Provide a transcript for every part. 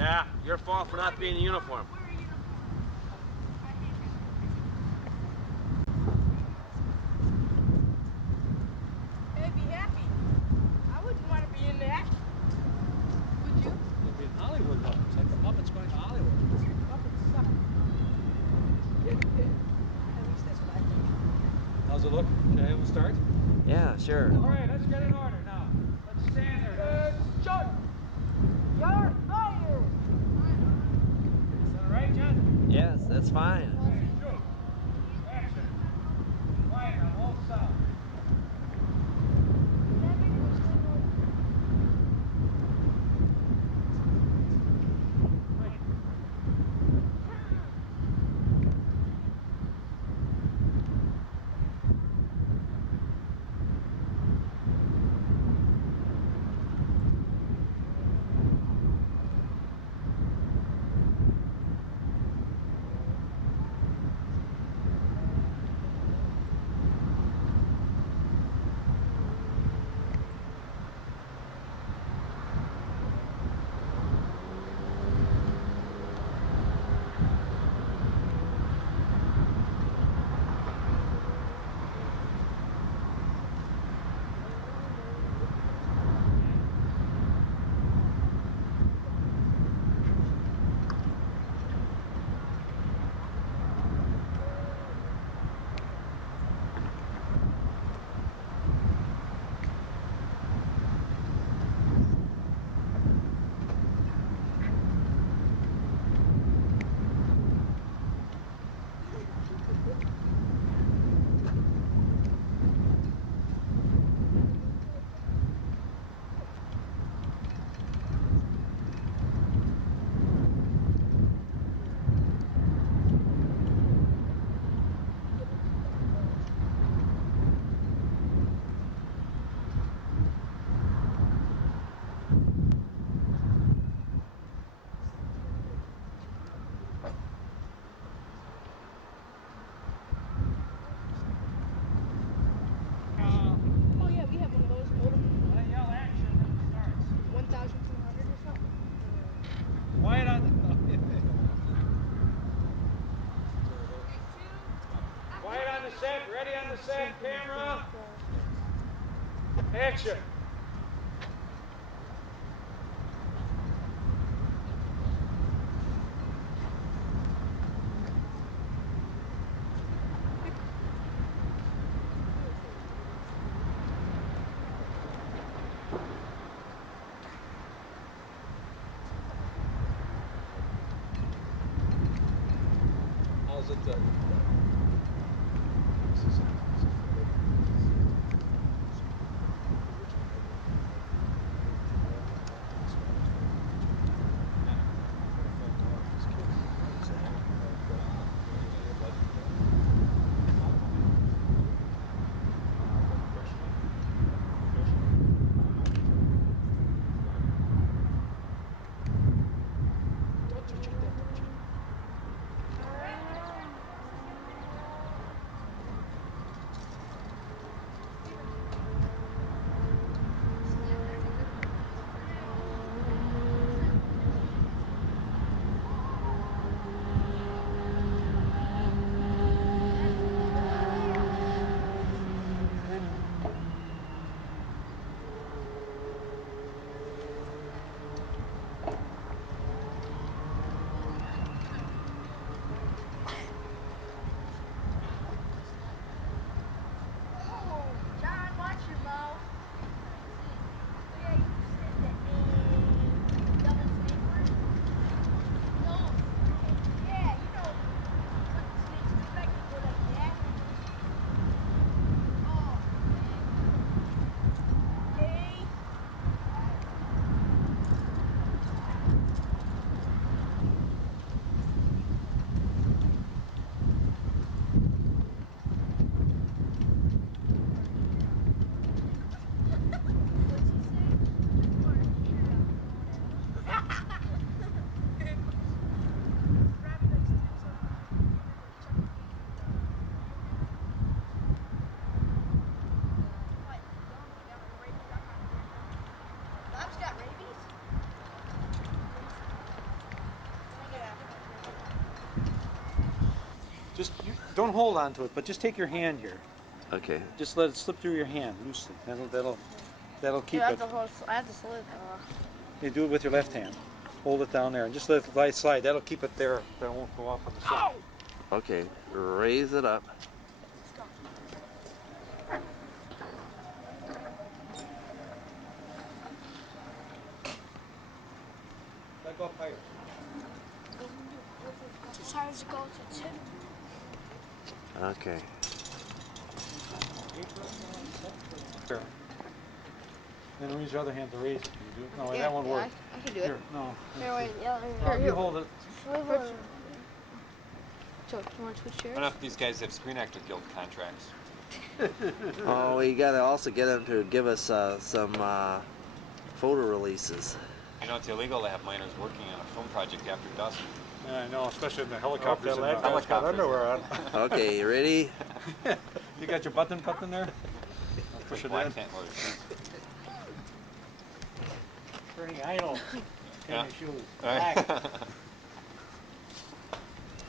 Yeah, your fault for not being in uniform. I'd be happy. I wouldn't want to be in that. Would you? It'd be in Hollywood, though. It's like the Muppets going to Hollywood. Muppets suck. At least that's what I think. How's it look? Okay, we'll start. Yeah, sure. All right, let's get in order now. Let's stand there. Shut! You're fired! Is that all right, John? Yes, that's fine. Okay, shoot. Action. Quiet on all sound. Oh yeah, we have one of those. When I yell action, then it starts. 1,200 or something. Quiet on the... Quiet on the set, ready on the set, camera. Action. How's it done? Just don't hold on to it, but just take your hand here. Okay. Just let it slip through your hand loosely. That'll keep I it. have to slip. You do it with your left hand. Hold it down there and just let it slide. That'll keep it there. That won't go off on the side. Okay. Raise it up. Let go up higher. As hard as it goes, it's him. Okay. Here. Then use your other hand to raise it. Can you do it? No, Yeah, that won't yeah, work. I can do it. Here, no. Here, wait, yeah, You hold it. So, do you want to switch chairs? I don't know if these guys have Screen Actor Guild contracts. Oh, we gotta also get them to give us some photo releases. You know, it's illegal to have minors working on a film project after dusk. Yeah, I know, especially in the helicopters. that lad guy's got underwear on. Okay, you ready? You got your button there? I'll push it Black in. can't wear their shoes. Turning idle. Yeah. Shoes. Right.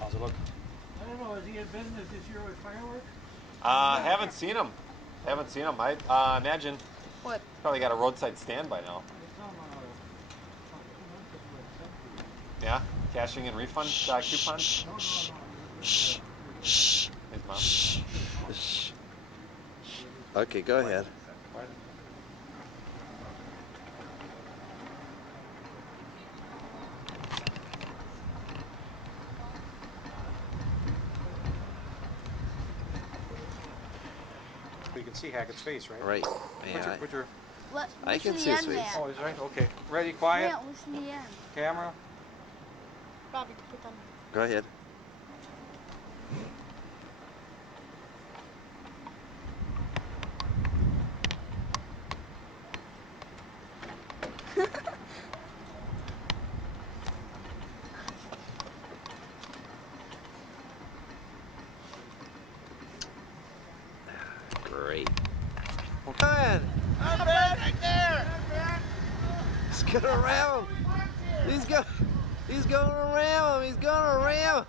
How's it look? I don't know, has he had business this year with fireworks? Haven't seen them. I imagine What? probably got a roadside stand by now. Yeah, cashing in refund coupons. His mom. Okay, go ahead. You can see Hackett's face, right? Right. Put your, I can see his face. oh, he's right? Okay. Ready, quiet? Yeah, listen to the end. Camera? Bobby, put them. Go ahead. Great. Come on. I'm back right there! He's going around. He's going around. He's going around.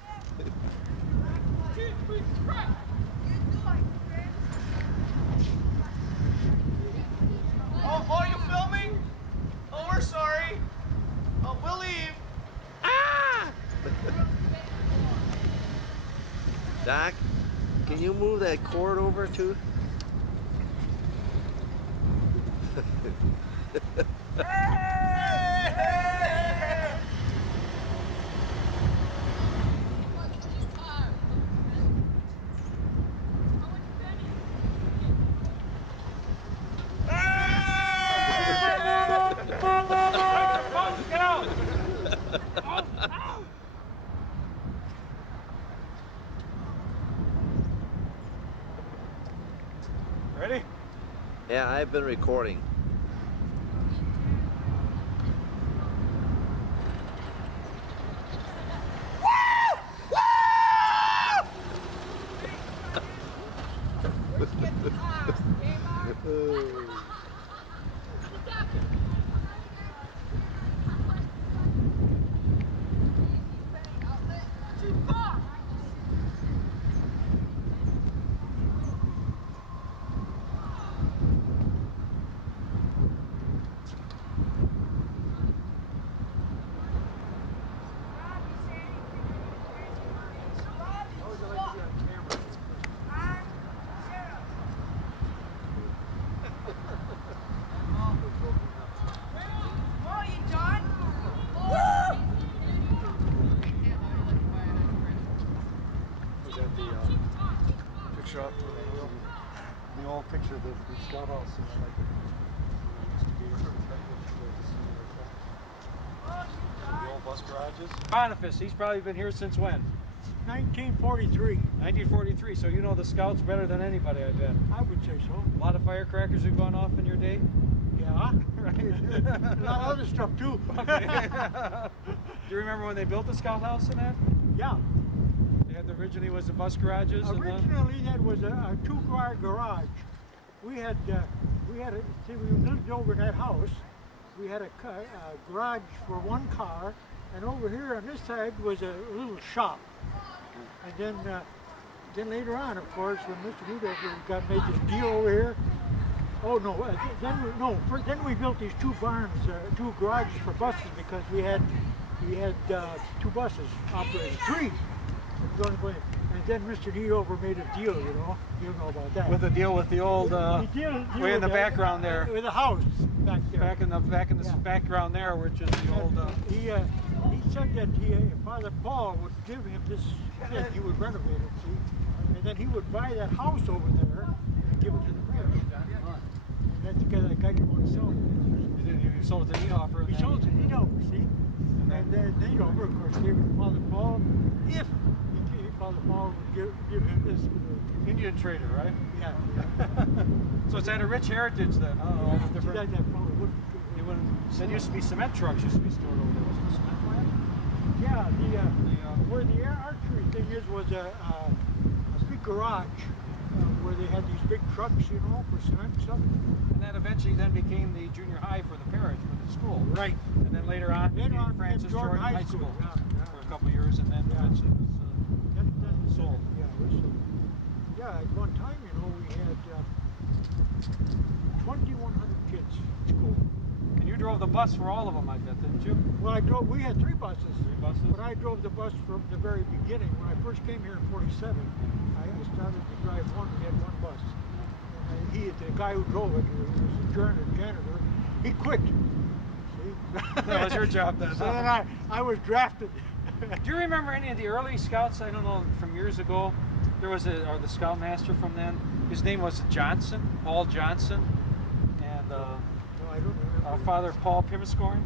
Oh, you filming? Oh, we're sorry. Oh, we'll leave. Doc, can you move that cord over too? Get out! Ready? Yeah, I've been recording. Was that the picture up the old picture of the scout house and the old bus garages? Boniface, he's probably been here since when? 1943. 1943, so you know the scouts better than anybody, I bet. I would say so. A lot of firecrackers have gone off in your day? Yeah. Right. A lot of other stuff too. Okay. Do you remember when they built the scout house and that? Yeah. They had originally was the bus garages and Originally, that was a two-car garage. We see, we lived over that house. We had a garage for one car, and over here on this side was a little shop. And then then later on, of course, when Mr. Rudolph made this deal over here. Oh no! Then we built these 2 barns, 2 garages for buses because we had 2 buses operating, 3. And then Mr. Needover made a deal, you know about that. With a deal with the old, deal way in the background there. With a house back there. Back in the background there, which is the old. He said that Father Paul would give him this, he would renovate it, see, and then he would buy that house over there and give it to the parish. And that's because that guy didn't want to sell it. He sold it to Needover. He sold it to Needover, see, and then Needover, of course, gave it to Father Paul if Father Paul would give him this. Indian trader, right? Yeah. So it's had a rich heritage then. All the different. That probably wouldn't. There used to be cement trucks used to be stored over there. Was it a cement plant? Yeah, where the archery thing was a big garage where they had these big trucks, for cement and stuff. And that eventually then became the junior high for the parish, for the school. Right. And then later on, Francis Jordan High School for a couple of years, and then eventually was sold. Yeah, at one time, we had 2,100 kids at school. And you drove the bus for all of them, I bet, didn't you? Well, we had 3 buses. 3 buses? But I drove the bus from the very beginning. When I first came here in 47, I started to drive one. We had 1 bus. And the guy who drove it, who was the janitor, he quit. See? That was your job then. So then I was drafted. Do you remember any of the early scouts? I don't know, from years ago. There was the scoutmaster from then. His name was Johnson, Paul Johnson, and No, I don't remember. Father Paul Pimiscorn.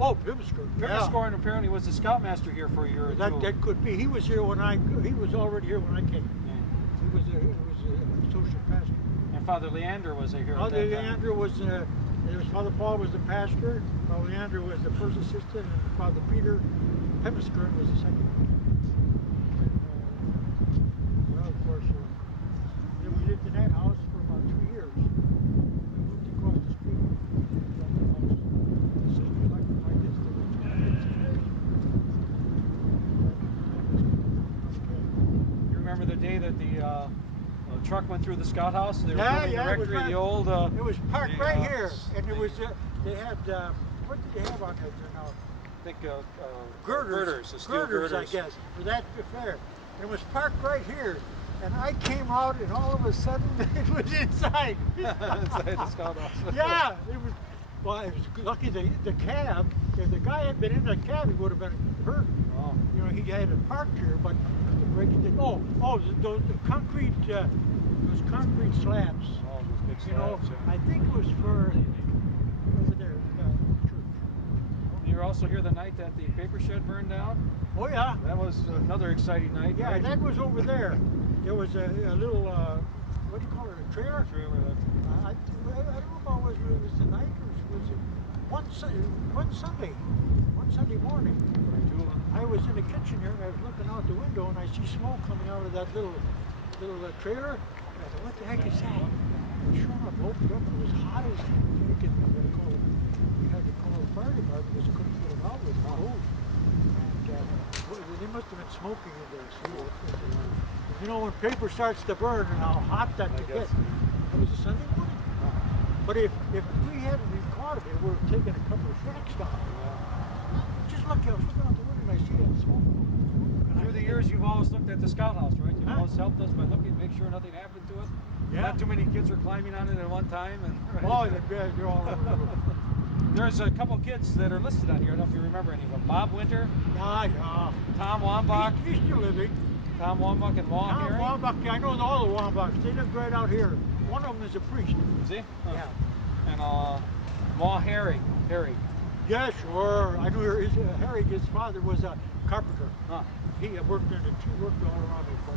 Oh, Pimiscorn. Pimiscorn apparently was the scoutmaster here for a year or two. That could be. He was here he was already here when I came. Yeah. He was an associate pastor. And Father Leander was here. Father Leander was, Father Paul was the pastor, Father Leander was the first assistant, and Father Peter Pimiscorn was the second. Well, of course, then we lived in that house for about 2 years. We moved across the street from the house. The sisters like to find this. You remember the day that the truck went through the scout house? They were building the it was rectory, the old. it was parked right here, and it was. They had what did they have on it now? I think Girders, the steel girders. I guess, for that affair. It was parked right here, and I came out, and all of a sudden it was inside. Inside the scout house. Yeah, it was. Well, it was lucky the cab. If the guy had been in the cab, he would have been hurt. Oh. He had it parked here, but the breaking did. Those concrete, those concrete slabs. Oh, those big slabs. Yeah. I think it was for over there, church. You were also here the night that the paper shed burned down. Oh yeah. That was another exciting night. Yeah, right? that was over there. There was a little, what do you call it, a trailer? I don't know if it was the night or was it one Sunday morning. I was in the kitchen here and I was looking out the window and I see smoke coming out of that little trailer. And I thought, what the heck is that? And sure enough, I opened up and it was hot as heck. We had to call the fire department because they couldn't put it out with the hose. And they must have been smoking in there. When paper starts to burn and how hot that could get. It was a Sunday morning. But if we hadn't been caught, it would have taken a couple of shacks down. Just lucky I was looking out the window and I see that smoke. Through the years, you've always looked at the scout house, right? You've always helped us by looking to make sure nothing happened to it. Yeah. Not too many kids were climbing on it at one time. They're all over. There's a couple kids that are listed on here. I don't know if you remember any of them. Bob Winter, Yeah. Tom Wambach, He's still living. Tom Wambach and Wong Tom Harry. Wambach, I know all the Wambachs. They live right out here. One of them is a priest. Is he? Yeah. And Ma Harry. Yeah, sure. I knew Harry, his father was a carpenter. Huh. He worked all around it. But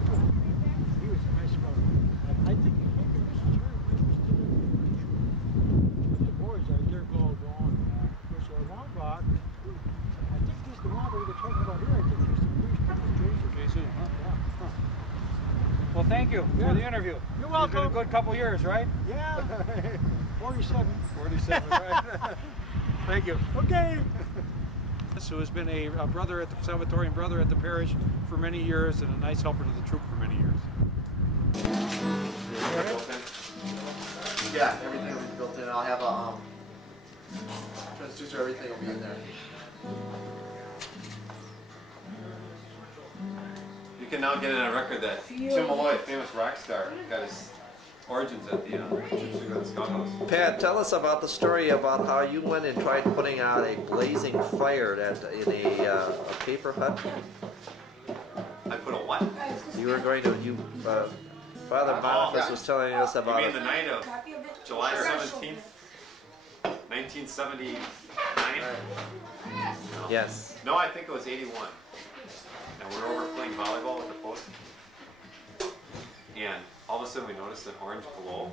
he was a nice fellow. I think maybe Mrs. Harry was still in the boys out there all gone. There's a Wambach. I think he's the Wambach they're talking about here. I think he's the priest. Jesus, huh? Yeah. Huh. Well, thank you for the interview. You're welcome. It's been a good couple years, right? Yeah. 47. 47, right? Thank you. Okay. who has been a brother at the Salvatorian brother at the parish for many years and a nice helper to the troop for many years. Yeah, everything will be built in. I'll have a transducer. Everything will be in there. You can now get it on record that Tim Malloy, famous rock star, got his origins at the Scout House. Pat, tell us about the story about how you went and tried putting out a blazing fire in a paper hut. I put a what? You were going to Father Boniface was telling us You about mean it. the night of July 17th, 1979? Yes. No, I think it was 81. And we were over playing volleyball with the post. And all of a sudden we noticed an orange glow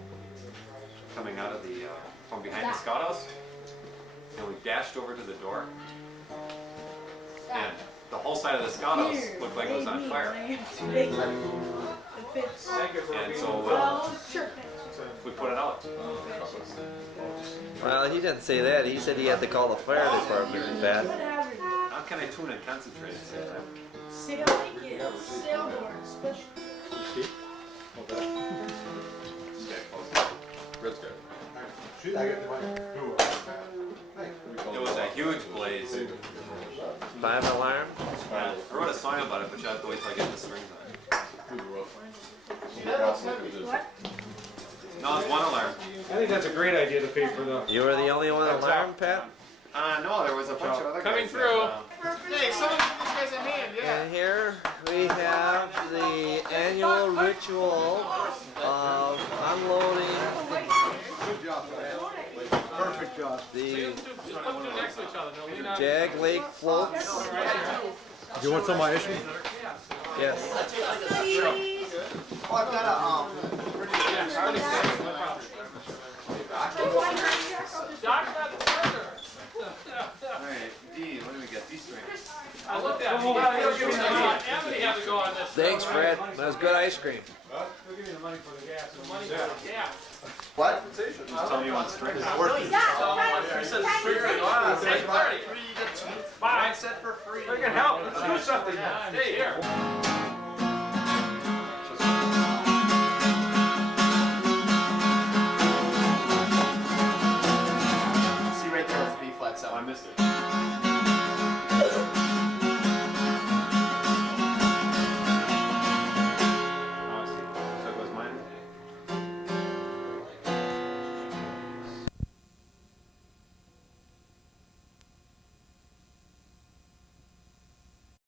coming out of the, from behind the Scout House. And we dashed over to the door. And the whole side of the Scout House looked like it was on fire. And so we put it out. Well, he didn't say that. He said he had to call the fire department, Pat. How can I tune and concentrate at the same time? Red's got It was a huge blaze. 5 alarm. I wrote a song about it, but you have to wait till I get the strings on it. No, it's one alarm. I think that's a great idea to pay for the. You were the only one alarmed, Pat? No, there was a bunch of other Coming guys through. that, Hey, someone give these guys a hand, yeah. And here we have the annual ritual of unloading Good job, perfect job. the Put them next to each other. They'll lean on. Jag Lake floats. Do you want some of my issue? Yes. Oh, I've got a, yeah, I already said it, no problem. Doc's not the further. Alright, D, what do we get? D strings. I looked at it. He had to go on this. Thanks, Fred. That was good ice cream. They'll give you the money for the gas. Money for the gas. What? Just tell me you want strings. He said free. Say 30. Mine set for free. They can help. Let's do something. Hey, here.